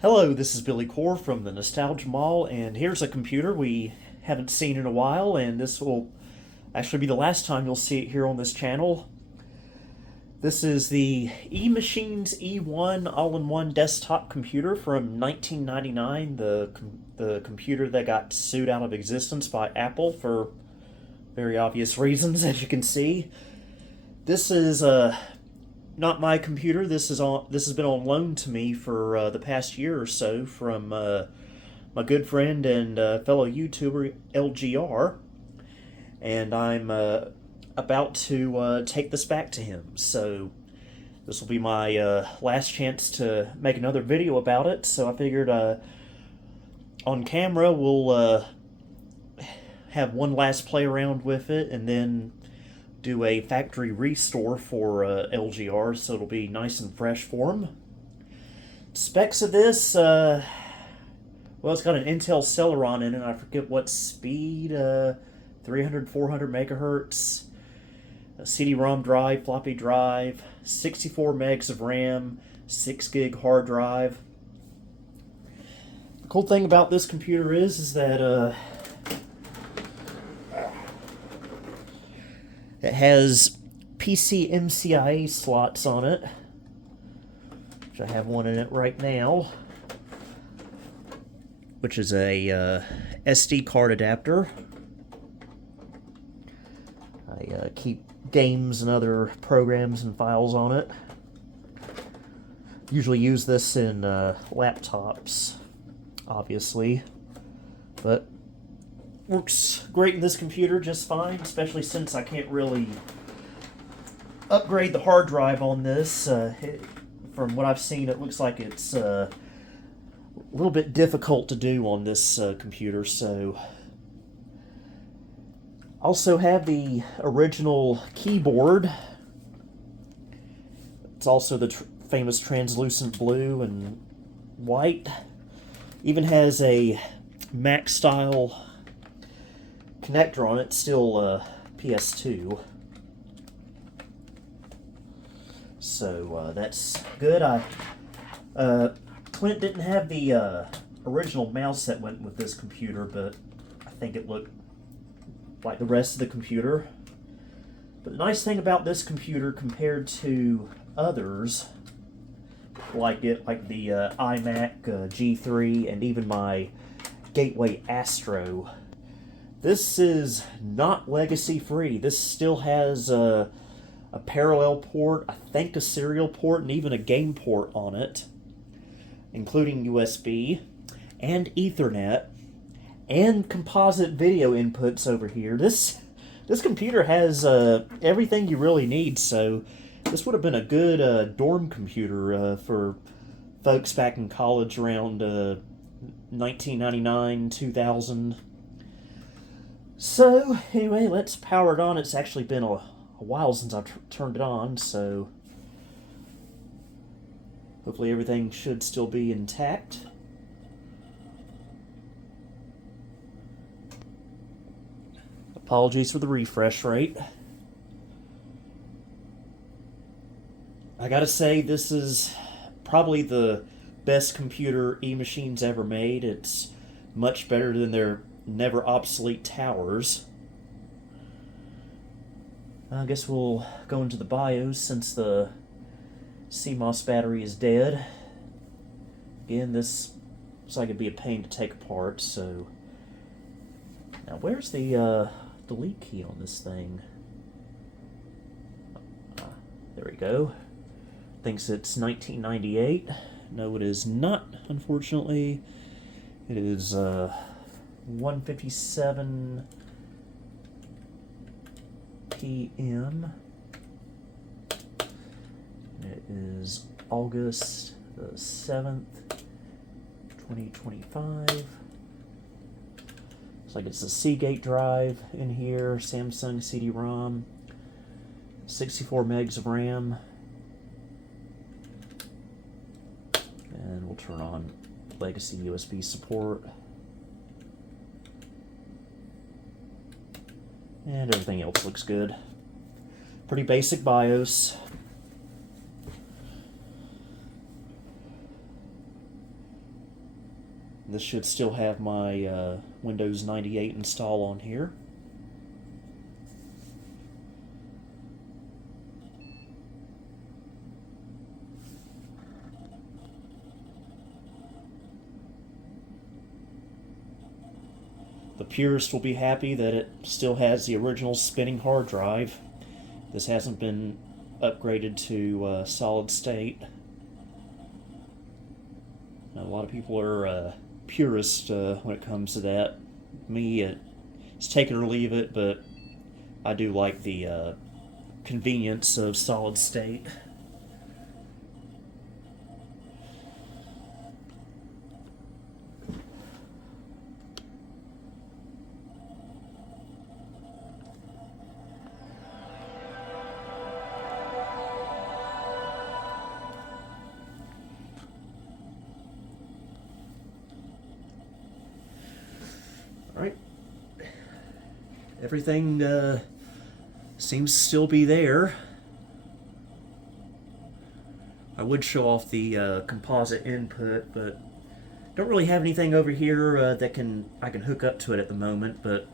Hello, this is Billy Core from the Nostalgia Mall, and here's a computer we haven't seen in a while, and this will actually be the last time you'll see it here on this channel. This is the eMachines eOne all-in-one desktop computer from 1999, the computer that got sued out of existence by Apple for very obvious reasons, as you can see. This is not my computer. This has been on loan to me for the past year or so from my good friend and fellow YouTuber LGR, and I'm about to take this back to him. So this will be my last chance to make another video about it. So I figured on camera we'll have one last play around with it, and then do a factory restore for LGR, so it'll be nice and fresh for them. Specs of this, well, it's got an Intel Celeron in it. I forget what speed, 300, 400 megahertz, a CD-ROM drive, floppy drive, 64 megs of RAM, 6 gig hard drive. The cool thing about this computer is that it has PCMCIA slots on it, which I have one in it right now, which is a SD card adapter. I keep games and other programs and files on it. Usually use this in laptops, obviously, but works great in this computer just fine, especially since I can't really upgrade the hard drive on this. From what I've seen, it looks like it's a little bit difficult to do on this computer. So also have the original keyboard. It's also the famous translucent blue and white. Even has a Mac style connector on it, still PS2. So that's good. Clint didn't have the original mouse that went with this computer, but I think it looked like the rest of the computer. But the nice thing about this computer compared to others, like the iMac G3 and even my Gateway Astro, this is not legacy free. This still has a parallel port, I think a serial port, and even a game port on it, including USB and Ethernet and composite video inputs over here. This computer has everything you really need, so this would have been a good dorm computer for folks back in college around 1999, 2000. So, anyway, let's power it on. It's actually been a while since I've turned it on, so hopefully everything should still be intact. Apologies for the refresh rate. I gotta say, this is probably the best computer eMachines ever made. It's much better than their never obsolete towers. I guess we'll go into the BIOS since the CMOS battery is dead. Again, this looks like it'd be a pain to take apart, so now where's the delete key on this thing? There we go. Thinks it's 1998. No, it is not, unfortunately. It is 1:57 p.m. It is August the 7th, 2025. Looks like it's a Seagate drive in here, Samsung CD-ROM, 64 megs of RAM. And we'll turn on legacy USB support. And everything else looks good. Pretty basic BIOS. This should still have my Windows 98 install on here. The purist will be happy that it still has the original spinning hard drive. This hasn't been upgraded to solid state. Now, a lot of people are purist when it comes to that. Me, it's take it or leave it, but I do like the convenience of solid state. Alright. Everything seems to still be there. I would show off the composite input, but don't really have anything over here that I can hook up to it at the moment, but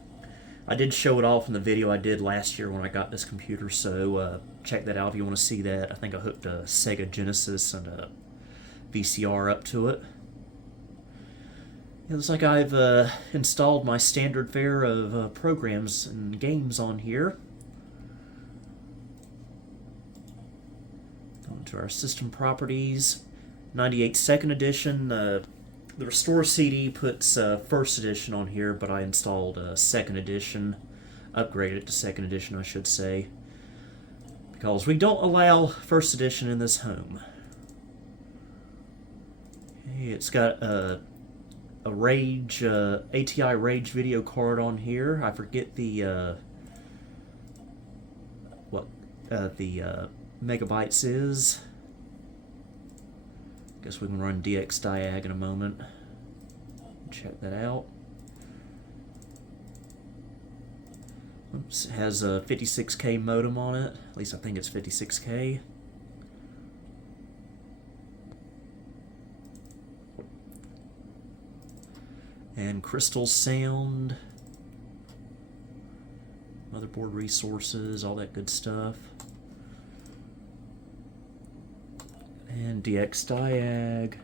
I did show it off in the video I did last year when I got this computer, so check that out if you want to see that. I think I hooked a Sega Genesis and a VCR up to it. It looks like I've installed my standard fare of programs and games on here. On to our system properties. 98 second edition. The Restore CD puts first edition on here, but I installed second edition. Upgraded it to second edition, I should say. Because we don't allow first edition in this home. Okay, it's got a Rage, ATI Rage video card on here. I forget the what the megabytes is. Guess we can run DXDiag in a moment. Check that out. Oops, it has a 56K modem on it. At least I think it's 56K. And crystal sound, motherboard resources, all that good stuff. And DXDiag.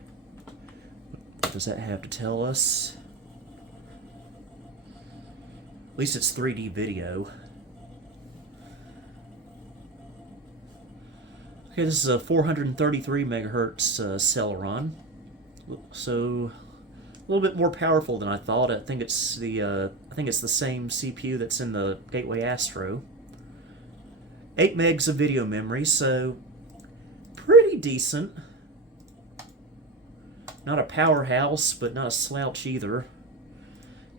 What does that have to tell us? At least it's 3D video. Okay, this is a 433 megahertz Celeron. So a little bit more powerful than I thought. I think it's the same CPU that's in the Gateway Astro. 8 megs of video memory, so pretty decent. Not a powerhouse, but not a slouch either.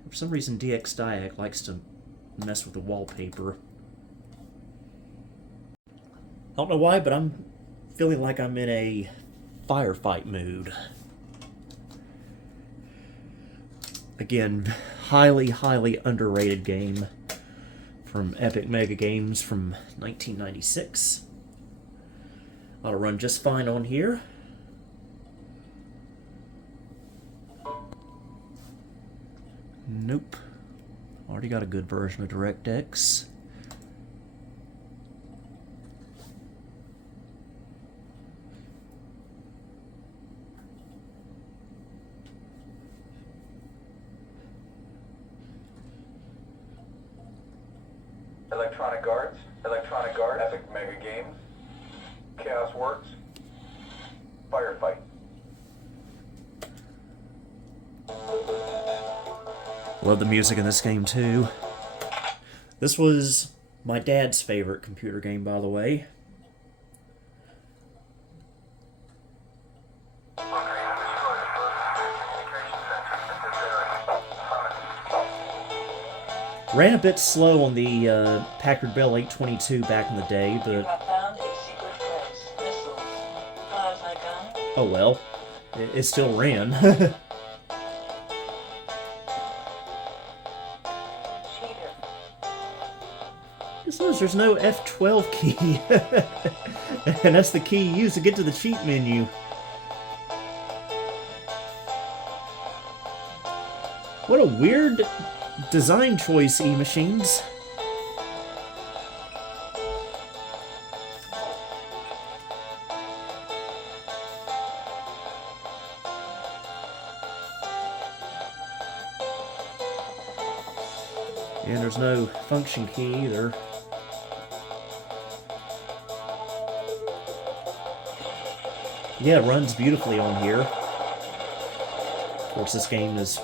For some reason, DXDiag likes to mess with the wallpaper. I don't know why, but I'm feeling like I'm in a firefight mood. Again, highly, highly underrated game from Epic Mega Games from 1996. Ought to run just fine on here. Nope. Already got a good version of DirectX. Electronic Arts, Epic Mega Games, Chaos Works, Firefight. Love the music in this game too. This was my dad's favorite computer game, by the way. Ran a bit slow on the Packard Bell 822 back in the day, but oh well, it still ran. Just notice there's no F12 key, and that's the key you use to get to the cheat menu. What a weird design choice, eMachines. And there's no function key either. Yeah, it runs beautifully on here. Of course, this game is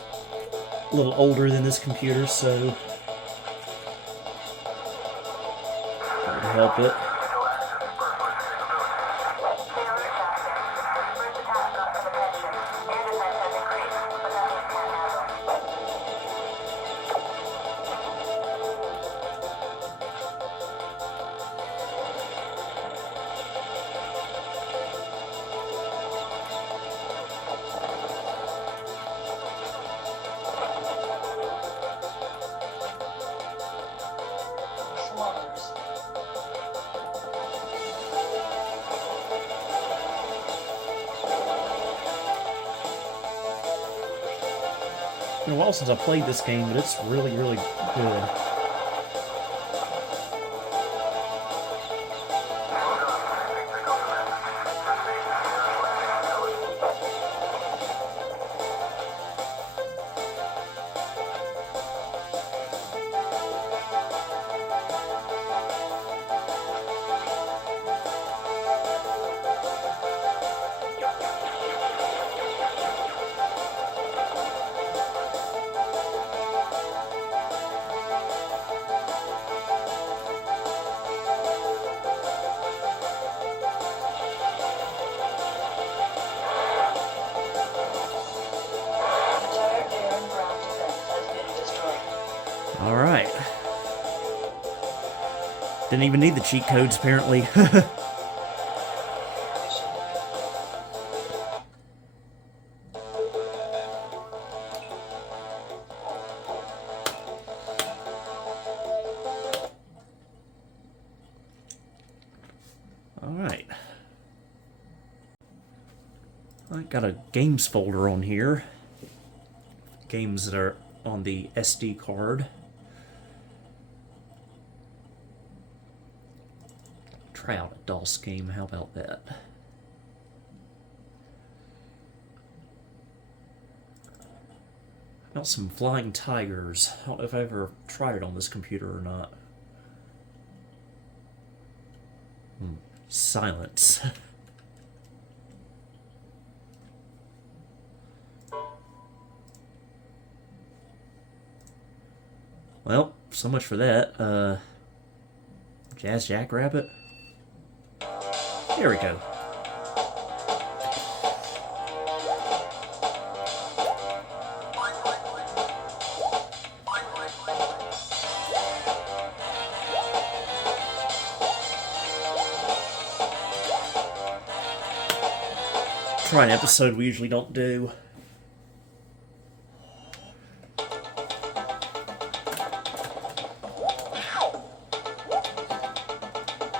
a little older than this computer, so that would help it. It's been a while since I played this game, but it's really, really good. Alright. Didn't even need the cheat codes, apparently. Alright. I got a games folder on here. Games that are on the SD card. Try out a DOS game, how about that? Got some Flying Tigers. I don't know if I ever tried it on this computer or not. Silence. Well, so much for that. Jazz Jackrabbit. Here we go. Try an episode we usually don't do.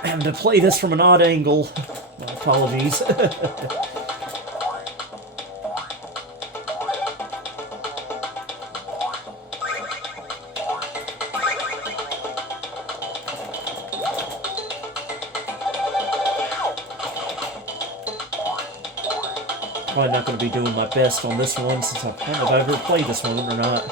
Having to play this from an odd angle. My apologies. Probably not going to be doing my best on this one since I don't know if I've ever played this one or not.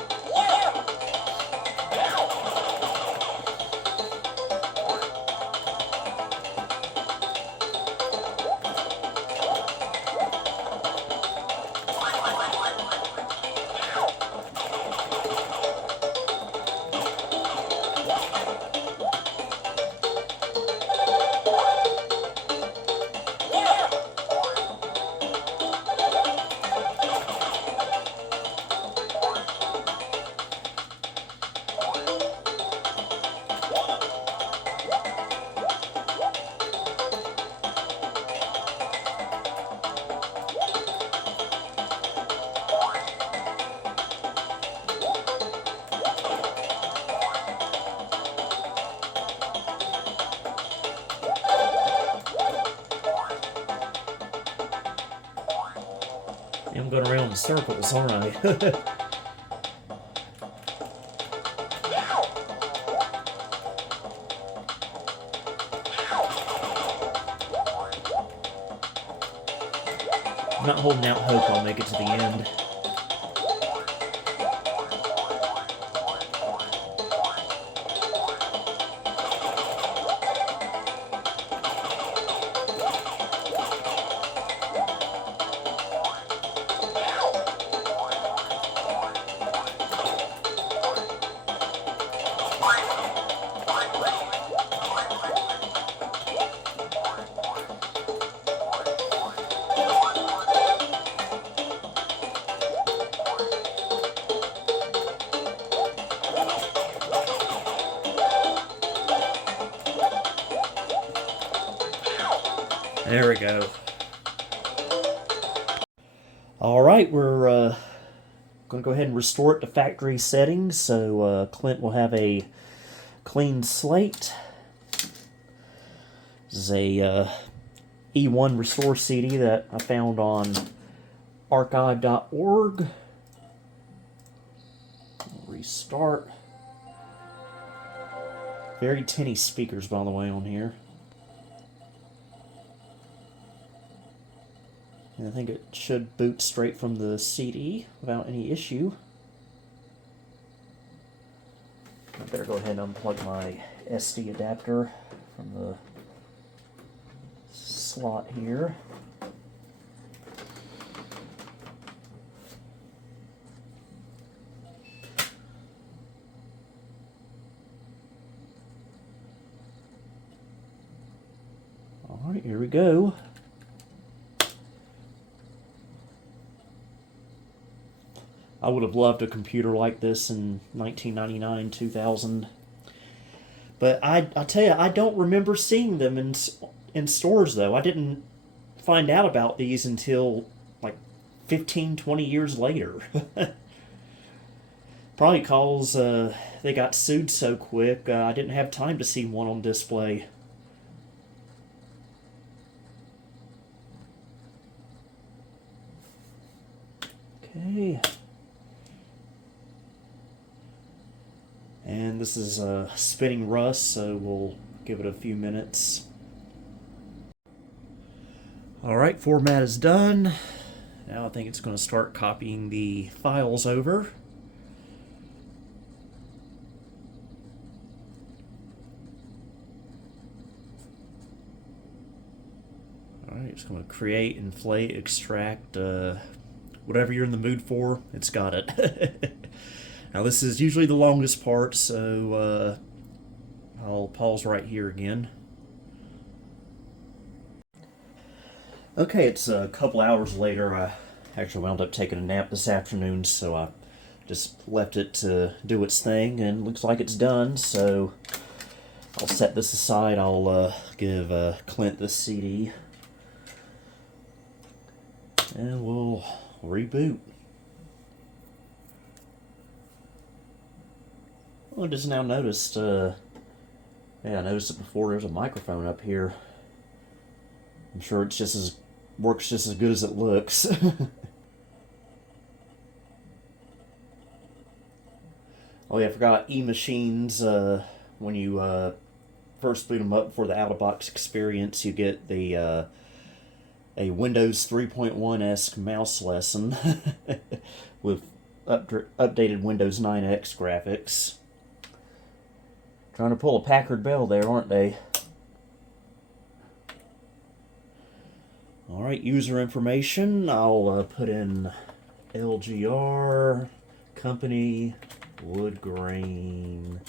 I'm going around in circles, aren't I? not holding out hope I'll make it to the end. There we go. Alright, we're going to go ahead and restore it to factory settings so Clint will have a clean slate. This is a eOne restore CD that I found on archive.org. Restart. Very tinny speakers, by the way, on here. And I think it should boot straight from the CD without any issue. I better go ahead and unplug my SD adapter from the slot here. Alright, here we go. I would have loved a computer like this in 1999, 2000. But I tell you, I don't remember seeing them in stores, though. I didn't find out about these until like 15, 20 years later. Probably because they got sued so quick, I didn't have time to see one on display. Okay. And this is spinning rust, so we'll give it a few minutes. Alright, format is done. Now I think it's going to start copying the files over. Alright, it's going to create, inflate, extract, whatever you're in the mood for, it's got it. Now this is usually the longest part, so I'll pause right here again. Okay, it's a couple hours later. I actually wound up taking a nap this afternoon, so I just left it to do its thing, and looks like it's done, so I'll set this aside. I'll give Clint the CD, and we'll reboot. Well, I just now noticed, yeah, I noticed it before, there's a microphone up here. I'm sure it's works just as good as it looks. Oh yeah, I forgot eMachines, when you first boot them up for the out-of-box experience, you get the a Windows 3.1-esque mouse lesson with updated Windows 9X graphics. Trying to pull a Packard Bell there, aren't they? Alright, user information. I'll put in LGR, company, Wood Grain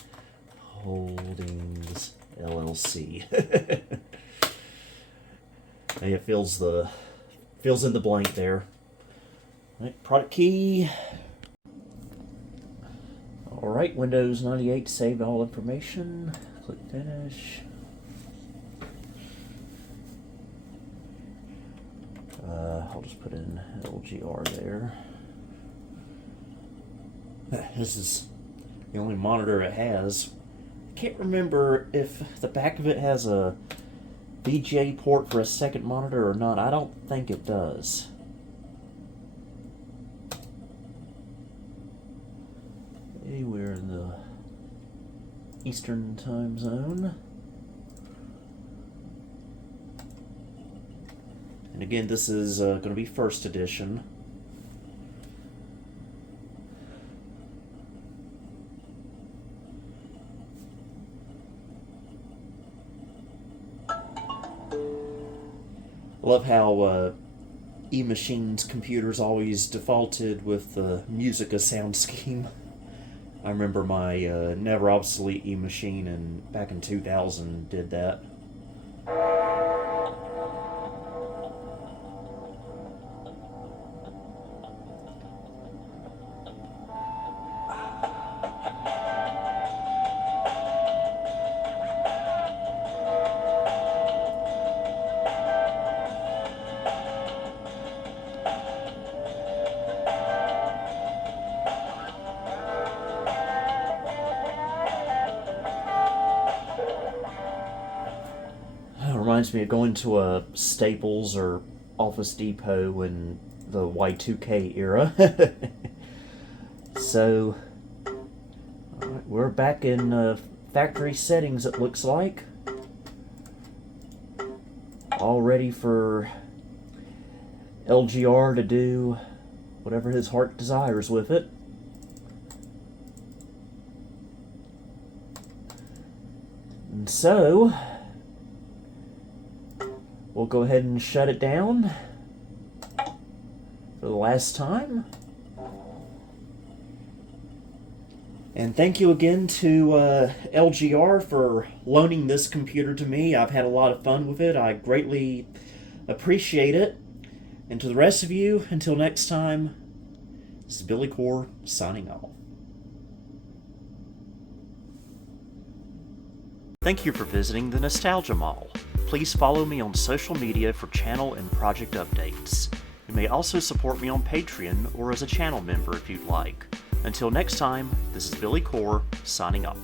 Holdings, LLC. And it fills in the blank there. Right, product key. Alright, Windows 98 saved all information. Click finish. I'll just put in LGR there. This is the only monitor it has. I can't remember if the back of it has a VGA port for a second monitor or not. I don't think it does. Okay, we're in the Eastern time zone. And again, this is going to be first edition. I love how eMachines computers always defaulted with the Musica sound scheme. I remember my never obsolete eMachine back in 2000 did that. Reminds me of going to a Staples or Office Depot in the Y2K era. So, alright, we're back in factory settings, it looks like. All ready for LGR to do whatever his heart desires with it. And so, we'll go ahead and shut it down for the last time. And thank you again to LGR for loaning this computer to me. I've had a lot of fun with it. I greatly appreciate it. And to the rest of you, until next time, this is Billy Core signing off. Thank you for visiting the Nostalgia Mall. Please follow me on social media for channel and project updates. You may also support me on Patreon or as a channel member if you'd like. Until next time, this is Billy Core, signing off.